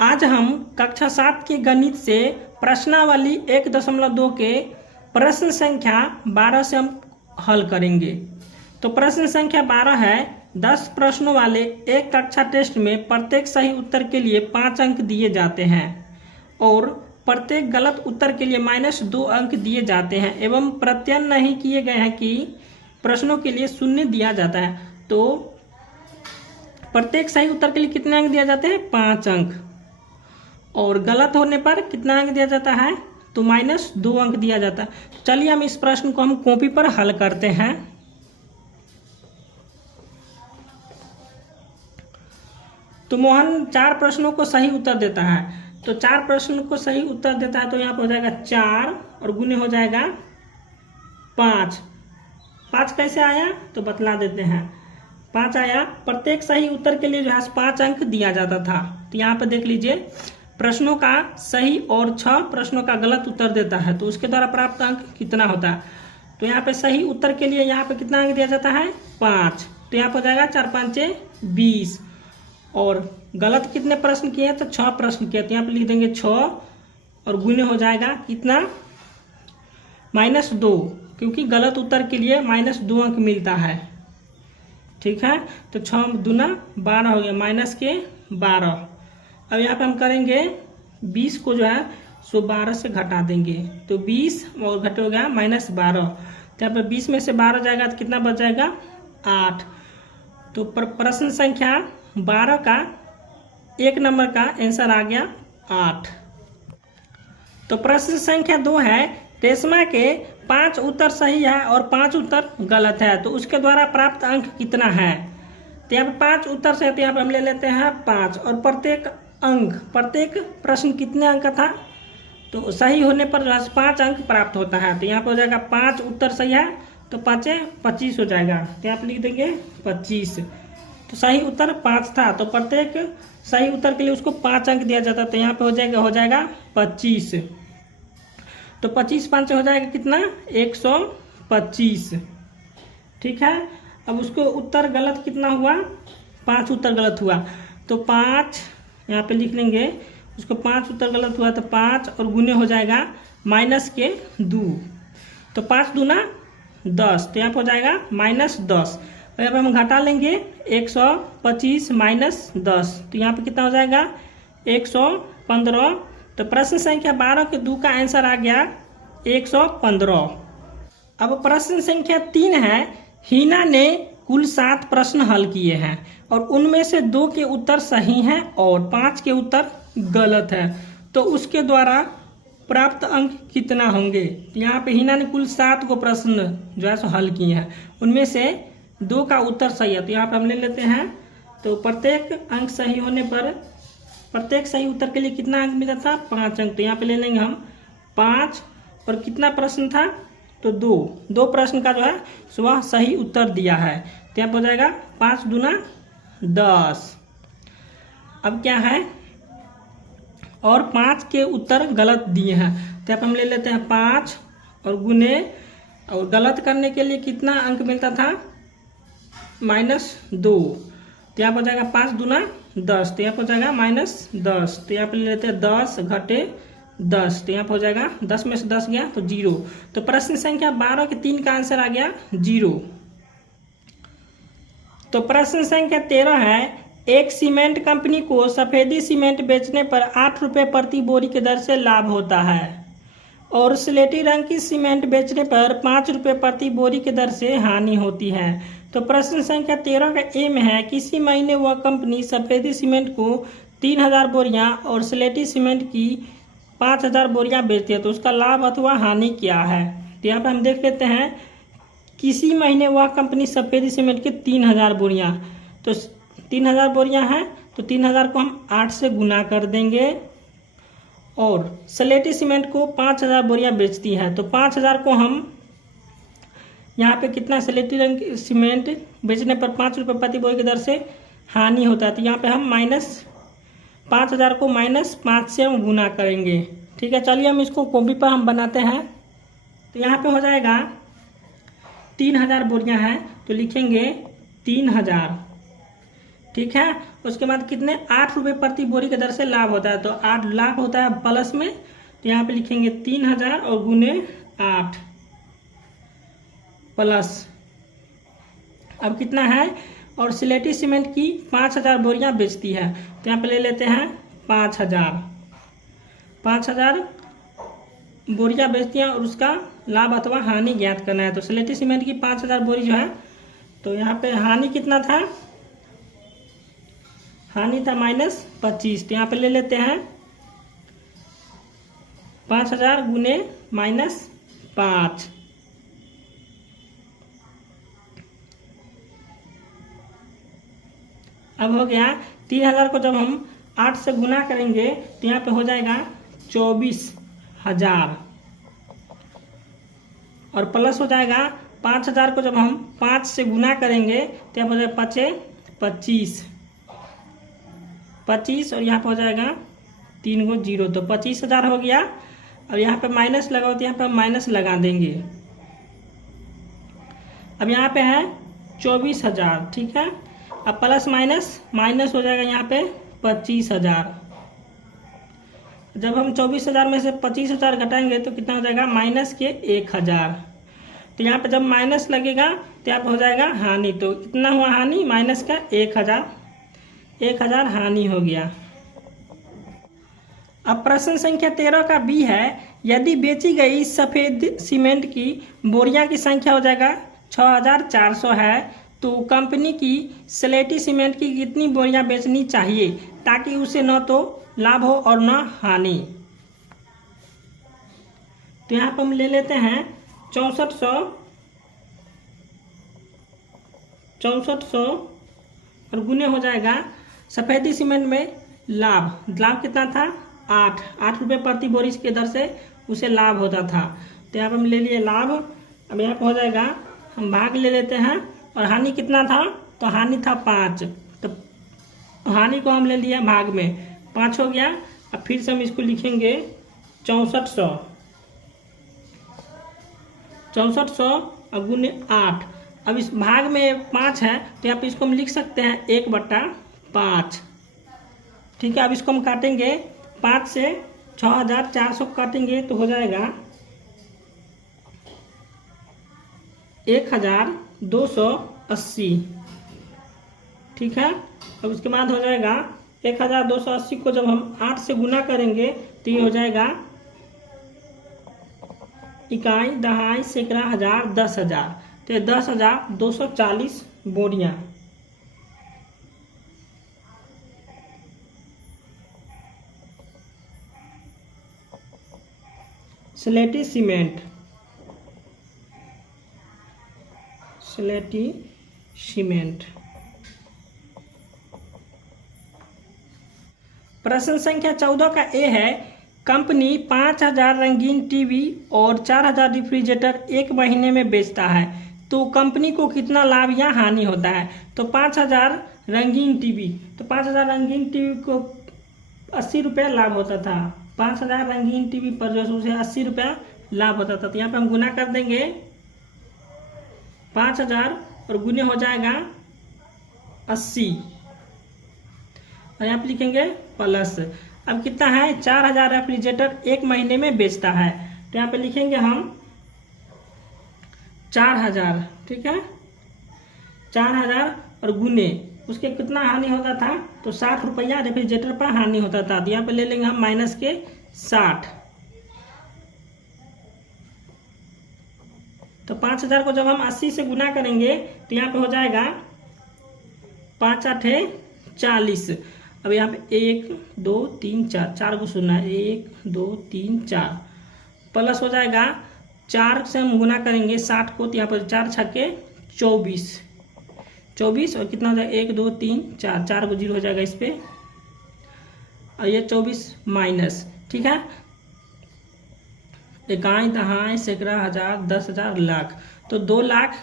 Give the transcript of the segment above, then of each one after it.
आज हम कक्षा 7 के गणित से प्रश्नावली 1.2 के प्रश्न संख्या 12 से हम हल करेंगे। तो प्रश्न संख्या 12 है 10 प्रश्नों वाले एक कक्षा टेस्ट में प्रत्येक सही उत्तर के लिए 5 अंक दिए जाते हैं और प्रत्येक गलत उत्तर के लिए -2 अंक दिए जाते हैं एवं प्रत्ययन नहीं किए गए हैं कि प्रश्नों के लिए 0 दिया जाता है। तो प्रत्येक सही उत्तर के लिए कितने अंक दिया जाते हैं? 5 अंक। और गलत होने पर कितना अंक दिया जाता है? तो -2 अंक दिया जाता है। चलिए हम इस प्रश्न को हम कॉपी पर हल करते हैं। तो मोहन 4 प्रश्नों को सही उत्तर देता है। तो 4 प्रश्नों को सही उत्तर देता है तो यहाँ पर हो जाएगा 4 और गुने हो जाएगा 5। 5 कैसे आया तो बतला देते हैं। 5 आया, प्रत्येक सही उत्तर के लिए जो है 5 अंक दिया जाता था। तो यहाँ पे देख लीजिए, प्रश्नों का सही और 6 प्रश्नों का गलत उत्तर देता है तो उसके द्वारा प्राप्त अंक कितना होता है। तो यहाँ पे सही उत्तर के लिए यहाँ पे कितना अंक दिया जाता है? 5। तो यहाँ पे हो जाएगा 4 5 20। और गलत कितने प्रश्न किए? तो 6 प्रश्न किए। तो यहाँ पे लिख देंगे 6 और गुने हो जाएगा कितना? -2, क्योंकि गलत उत्तर के लिए -2 अंक मिलता है। ठीक है, तो 6 दूना 12 हो गया, -12। अब यहाँ पे हम करेंगे 20 को जो है सो 12 से घटा देंगे तो 20 और घटे हो गया -12। तो यहाँ पे 20 में से 12 जाएगा तो कितना बच जाएगा? 8। तो प्रश्न संख्या 12 का 1 नंबर का आंसर आ गया 8। तो प्रश्न संख्या 2 है रेशमा के 5 उत्तर सही है और 5 उत्तर गलत है तो उसके द्वारा प्राप्त अंक कितना है। तो यहाँ पे 5 उत्तर से है तो यहाँ पे हम ले लेते हैं 5 और प्रत्येक प्रश्न कितने अंक का था? तो सही होने पर जो है 5 अंक प्राप्त होता है। तो यहाँ पे हो जाएगा 5 उत्तर सही है तो 5 25 हो जाएगा। तो यहाँ पे लिख देंगे 25। तो सही उत्तर 5 था तो प्रत्येक सही उत्तर के लिए उसको 5 अंक दिया जाता। तो यहाँ पे हो जाएगा 25। तो 25 5 हो जाएगा कितना? 125। ठीक है, अब उसको उत्तर गलत कितना हुआ? 5 उत्तर गलत हुआ। तो 5 यहाँ पे लिख लेंगे, उसको 5 उत्तर गलत हुआ तो 5 और गुने हो जाएगा -2। तो 5 दूना 10। तो यहाँ पे हो जाएगा -10। और यहाँ पे हम घटा लेंगे 125 -10। तो यहाँ पे कितना हो जाएगा? 115। तो प्रश्न संख्या 12 के 2 का आंसर आ गया 115। अब प्रश्न संख्या 3 है हीना ने कुल 7 प्रश्न हल किए हैं और उनमें से 2 के उत्तर सही हैं और 5 के उत्तर गलत है तो उसके द्वारा प्राप्त अंक कितना होंगे। यहाँ पे हीना ने कुल 7 को प्रश्न जो है सो हल किए हैं, उनमें से 2 का उत्तर सही है। तो यहाँ पे हम ले लेते हैं। तो प्रत्येक अंक सही होने पर प्रत्येक सही उत्तर के लिए कितना अंक मिला था? 5 अंक। तो यहाँ पे ले लेंगे हम 5 और कितना प्रश्न था? तो 2 प्रश्न का जो है वह सही उत्तर दिया है। तो यहाँ पे हो जाएगा 5 दूना 10। अब क्या है? और 5 के उत्तर गलत दिए हैं। तो यहाँ पे हम ले लेते हैं 5 और गुने, और गलत करने के लिए कितना अंक मिलता था? -2। तो यहाँ पर हो जाएगा 5 दूना 10। तो यहाँ पर हो जाएगा -10। तो यहाँ पे ले लेते हैं 10 घटे 10। तो यहाँ पर हो जाएगा 10 में से 10 गया तो 0। तो प्रश्न संख्या 12 के 3 का आंसर आ गया 0। तो प्रश्न संख्या 13 है एक सीमेंट कंपनी को सफेदी सीमेंट बेचने पर 8 रुपये प्रति बोरी के दर से लाभ होता है और स्लेटी रंग की सीमेंट बेचने पर 5 रुपये प्रति बोरी के दर से हानि होती है। तो प्रश्न संख्या 13 का एम है किसी महीने वह कंपनी सफेदी सीमेंट को 3000 बोरियां और स्लेटी सीमेंट की 5000 बोरियां बेचती है तो उसका लाभ अथवा हानि क्या है। तो यहाँ पर हम देख लेते हैं, किसी महीने वह कंपनी सफेदी सीमेंट के 3000 बोरियां, तो 3000 बोरियां हैं तो 3000 को हम 8 से गुना कर देंगे और स्लेटी सीमेंट को 5000 बोरियां बेचती है तो 5000 को हम यहाँ पे कितना स्लेटी रंग की सीमेंट बेचने पर 5 रुपये प्रति बोरी की दर से हानि होता है। तो यहाँ पे हम -5000 को -5 से हम गुना करेंगे। ठीक है, चलिए हम इसको कॉपी पर हम बनाते हैं। तो यहाँ पे हो जाएगा 3000 बोरियां हैं तो लिखेंगे 3000 ठीक है। उसके बाद कितने 8 रुपये प्रति बोरी के दर से लाभ होता है, तो 8 लाभ होता है प्लस में, तो यहाँ पे लिखेंगे 3000 और गुने 8 प्लस। अब कितना है, और सिलेटी सीमेंट की 5000 बोरियां बेचती है, तो यहाँ पे ले लेते हैं 5000 बोरियां बेचती हैं और उसका लाभ अथवा हानि ज्ञात करना है। तो सिलेटी सीमेंट की 5000 बोरी जो है, तो यहाँ पे हानि कितना था, हानि था -25, तो यहाँ पे ले लेते हैं 5000 गुने -5। अब हो गया 3000 को जब हम 8 से गुना करेंगे तो यहाँ पे हो जाएगा 24000 और प्लस हो जाएगा 5000 को जब हम 5 से गुना करेंगे तो यहाँ पर हो जाएगा 25 और यहाँ पर हो जाएगा 3 गो 0, तो 25000 हो गया। और यहाँ पे माइनस लगाओ तो यहाँ पे माइनस लगा देंगे। अब यहाँ पे है 24000, ठीक है। अब प्लस माइनस हो जाएगा यहाँ पे 25000। जब हम 24000 में से 25000 घटाएंगे तो कितना हो जाएगा, माइनस के 1000। तो यहाँ पे जब माइनस लगेगा तो यहाँ पे हो जाएगा हानि, तो कितना हुआ हानि, माइनस का 1000 हानि हो गया। अब प्रश्न संख्या 13 का बी है, यदि बेची गई सफेद सीमेंट की बोरियां की संख्या हो जाएगा 6400 है, तो कंपनी की स्लेटी सीमेंट की कितनी बोरियां बेचनी चाहिए ताकि उसे न तो लाभ हो और न हानि। तो यहाँ पर हम ले लेते हैं 6400 और गुने हो जाएगा सफेदी सीमेंट में लाभ कितना था, 8 रुपये प्रति बोरी के दर से उसे लाभ होता था। तो यहाँ पर हम ले लिए लाभ। अब यहाँ पर हो जाएगा, हम भाग ले लेते हैं, और हानि कितना था, तो हानि था 5, तो हानि को हम ले लिया भाग में, 5 हो गया। अब फिर से हम इसको लिखेंगे 6400 और गुने 8। अब इस भाग में 5 है तो यहाँ पे इसको हम लिख सकते हैं 1/5, ठीक है। अब इसको हम काटेंगे, 5 से 6400 काटेंगे तो हो जाएगा 1280, ठीक है। अब उसके बाद हो जाएगा 1280 को जब हम 8 से गुना करेंगे तो ये हो जाएगा इकाई, दहाई, सैकड़ा, हजार, 10,000, तो 10,240 बोरियां। स्लेटी सीमेंट। प्रश्न संख्या 14 का ए है, कंपनी 5000 रंगीन टीवी और 4000 रेफ्रिजरेटर एक महीने में बेचता है, तो कंपनी को कितना लाभ या हानि होता है। तो 5000 रंगीन टीवी, तो 5000 रंगीन टीवी को 80 रुपये लाभ होता था। 5000 रंगीन टीवी पर जो उसे 80 रुपया लाभ होता था। तो यहाँ पे हम गुना कर देंगे 5000 और गुने हो जाएगा 80 और यहाँ पे लिखेंगे प्लस। अब कितना है, 4000 रेफ्रिजरेटर एक महीने में बेचता है, तो यहाँ पे लिखेंगे हम 4000, ठीक है। 4000 और गुने उसके कितना हानि होता था, तो 60 रुपया रेफ्रिजरेटर पर हानि होता था। तो यहाँ पे ले लेंगे हम माइनस के 60। तो 5000 को जब हम 80 से गुना करेंगे तो यहाँ पे हो जाएगा 5 8 40। अब यहाँ पे 1 2 3 4, 4 को सुनना है, 1 2 3 4 प्लस हो जाएगा 4 से हम गुना करेंगे 60 को, तो यहाँ पर 4 छक्के 24 और कितना हो जाएगा 1 2 3 4, 4 को 0 हो जाएगा इस पे, और ये 24 माइनस, ठीक है। इकाई, दहाई, सैकड़ा, हजार, 10,000, लाख, तो 2 लाख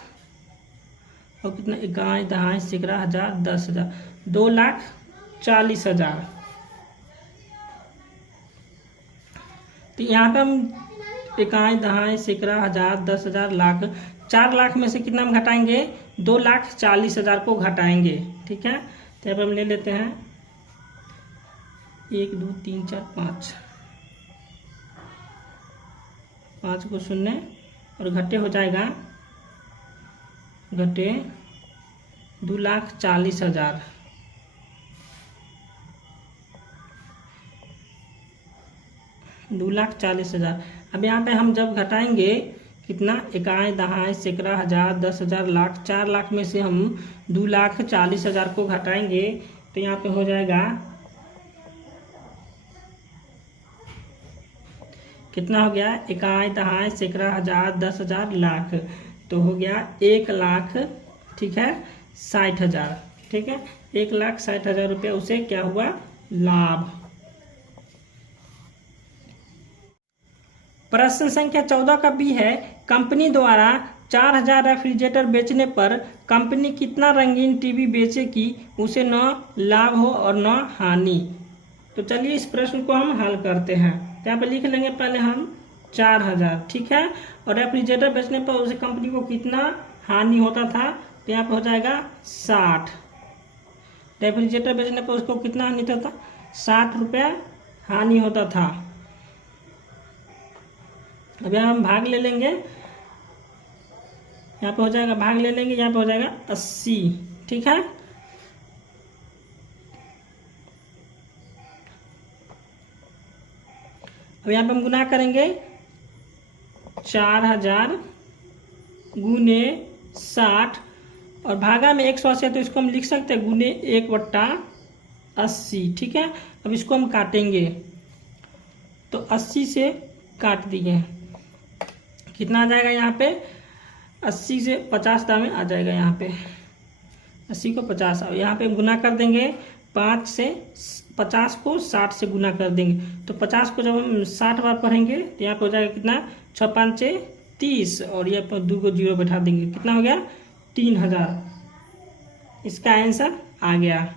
और कितना, इकाई, दहाई, सैकड़ा, हजार, 10,000, 2,40,000। तो यहाँ पे हम इकाई, दहाई, सैकड़ा, हजार, 10,000, लाख, 4 लाख में से कितना हम घटाएंगे, 2,40,000 को घटाएंगे, ठीक है। तो यहाँ पर हम ले लेते हैं 1 2 3 4 5, 5 को शून्य और घटे हो जाएगा, घटे 2,40,000। अब यहाँ पे हम जब घटाएंगे कितना, इकाई, दहाई, सैकड़ा, हजार, 10,000, लाख, 4 लाख में से हम 2,40,000 को घटाएंगे तो यहाँ पे हो जाएगा कितना हो गया, इकाई, दहाई, सैकड़ा, हजार, 10,000, लाख, तो हो गया 1,00,000, ठीक है, 60,000, ठीक है, 1,60,000 रुपया उसे क्या हुआ, लाभ। प्रश्न संख्या 14 का बी है, कंपनी द्वारा 4,000 रेफ्रिजरेटर बेचने पर कंपनी कितना रंगीन टीवी बेचेगी, उसे न लाभ हो और न हानि। तो चलिए इस प्रश्न को हम हल करते हैं। यहाँ पे लिख लेंगे पहले हम 4,000, ठीक है, और रेफ्रिजरेटर बेचने पर उसे कंपनी को कितना हानि होता था, तो यहाँ पे हो जाएगा 60। रेफ्रिजरेटर बेचने पर उसको कितना हानि होता था, 60 रुपया हानि होता था। अब यहाँ हम भाग ले लेंगे, यहाँ पे हो जाएगा, भाग ले लेंगे, यहाँ पे हो जाएगा 80, ठीक है। अब यहाँ पे हम गुना करेंगे 4,000 गुने 60 और भागा में 180 है तो इसको हम लिख सकते हैं गुने 1/80, ठीक है। अब इसको हम काटेंगे तो 80 से काट दिए, कितना आ जाएगा, यहाँ पे 80 से 50 दाम आ जाएगा, यहाँ पे 80 को 50। अब यहाँ पे गुना कर देंगे 5 से, 50 को 60 से गुना कर देंगे तो 50 को जब हम 60 बार पढ़ेंगे तो यहाँ पे हो जाएगा कितना, 6 5 30 और यहाँ पर 2 को 0 बैठा देंगे, कितना हो गया, 3,000। इसका आंसर आ गया।